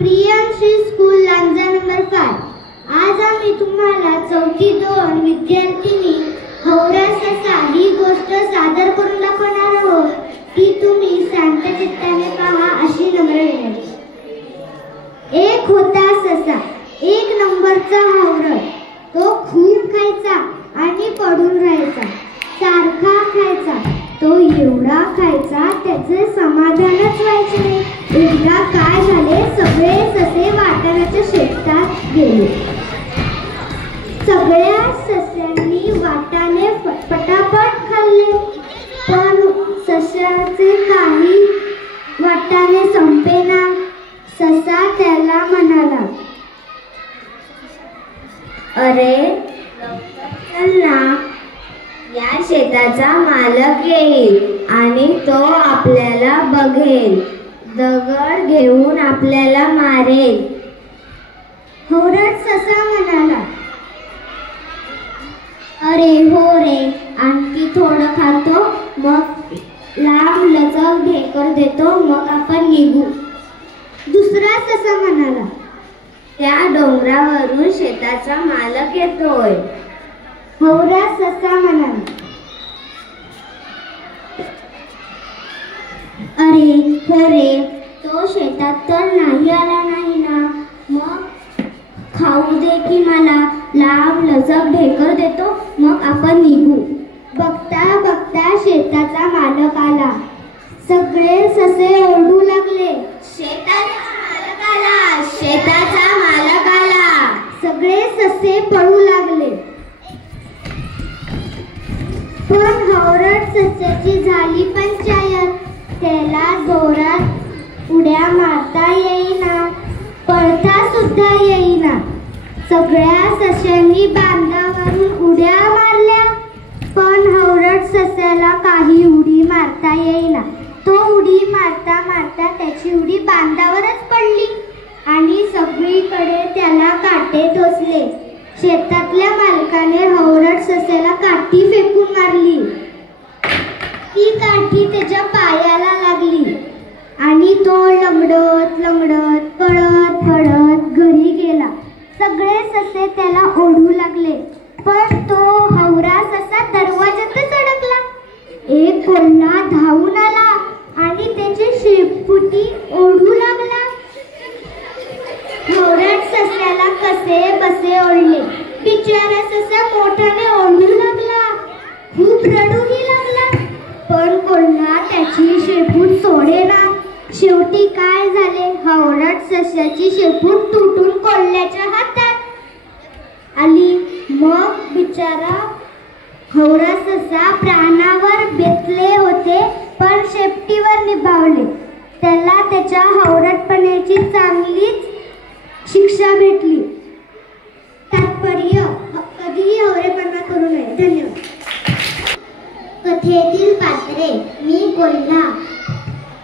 Priyanshi school Lanja number 5. आज आम्ही तुम्हाला चौथी 2 विद्यार्थिनी हौरा ससा ही गोष्ट सादर करून दाखवणार आहोत. ती तुम्ही शांत चित्ताने पहा अशी नम्र विनंती. एक होता ससा, 1 नंबरचा हावरट. तो खूप खायचा आणि पडून राहायचा. सारखा खायचा. तो एवढा खायचा त्याचे समाधानच व्हायचे नाही. एकदा काय झाले, सगळे ससे वाटाण्याच्या शेतात गेले. सगळ्या सस्यांनी वाटाणे पटापट खाल्ले, पण सस्याचे काही वाटाणे संपेना. ससा त्याला म्हणाला, अरे चल ना, या शेताचा मालक येईल आणि तो आपल्याला बघेल, दगड घेऊन आपल्याला मारेल. हौरट ससा म्हणाला, अरे हो रे, आणखी थोडं खातो, मग लांब लचक ढेकर देतो, मग आपण निघू. दुसरा ससा म्हणाला, त्या डोंगरावरून शेताचा मालक येतोय. हौरा ससा म्हणाला, अरे हो रे, तो शेतात तर नाही आला नाही ना, मग खाऊ दे की मला, लांब लचक ढेकर देतो, मग आपण निघू. बघता बघता शेताचा मालक आला. सगळे ससे ओरडू लागले, शेताचा मालक आला, शेताचा मालक आला. सगळे ससे पळू लागले. पण हौरट सस्याची झाली पंचायत. त्याला जोरात उड्या मारता येईना, पळता सुद्धा येईना. सगळ्या सस्यांनी बांधावरून उड्या मारल्या, पण हौरट सस्याला काही उडी मारता येईना. तो उडी मारता मारता त्याची उडी बांधावरच पडली आणि सगळीकडे त्याला काटे टोचले. शेतातल्या मालकाने हौरट सस्याला काठी फेकून मारली. ती काठी त्याच्या पायाला लागली आणि तो लंगडत लंगडत पळत पळत घरी गेला. सगळे ससे त्याला ओढू लागले, पण तो हौरा ससा दरवाजातच अडकला. एक कोल्हा धावून आला आणि त्याची शेपुटी ओढू लागला. हौरट सस्याला कसे बसे ओढले. बिचारा ससा मोठ्याने ओढू लागला, खूप रडूही लागला, पण कोल्हा त्याची शेपूट सोडेना. शेवटी काय झाले, हौरट सस्याची शेपूट तुटून कोल्ह्याच्या हातात आली. मग बिचारा हौरा ससा प्राणावर बेतले होते, पण शेपटीवर निभावले. त्याला त्याच्या हौरटपणाची चांगलीच शिक्षा भेटली. तात्पर्य, कधीही हौरेपणा करू नये. धन्यवाद. कथेतील पात्रे. मी कोल्हा,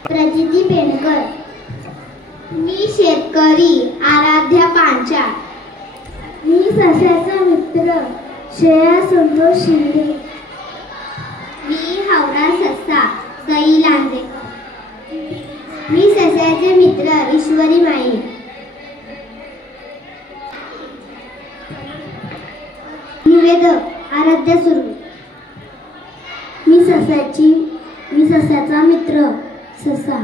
प्रचिती पेंडकर. मी शेतकरी, आराध्या पांचाळ. मी सस्याचा मित्र, श्रेया सुंदर शिंदे. मी हौरा ससा, सई लांजे. मी सस्याचे मित्र, ईश्वरी माई. निवेदक, आराध्या सुरू. मी सस्याचा मित्र, ससा.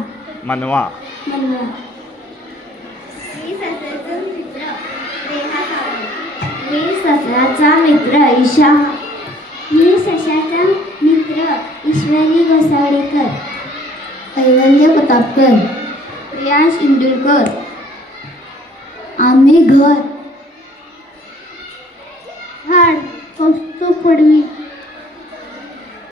मनवा. मी सस्याचा मित्र, रेखा सावंत. मी सस्याचा मित्र, ईशा. मी सस्याचा मित्र, ईश्वरी गोसावडेकर. कैवल्य प्रतापकर. प्रियांश इंदुरकर. आम्ही घर. झाड, कौस्तुभ पडवी.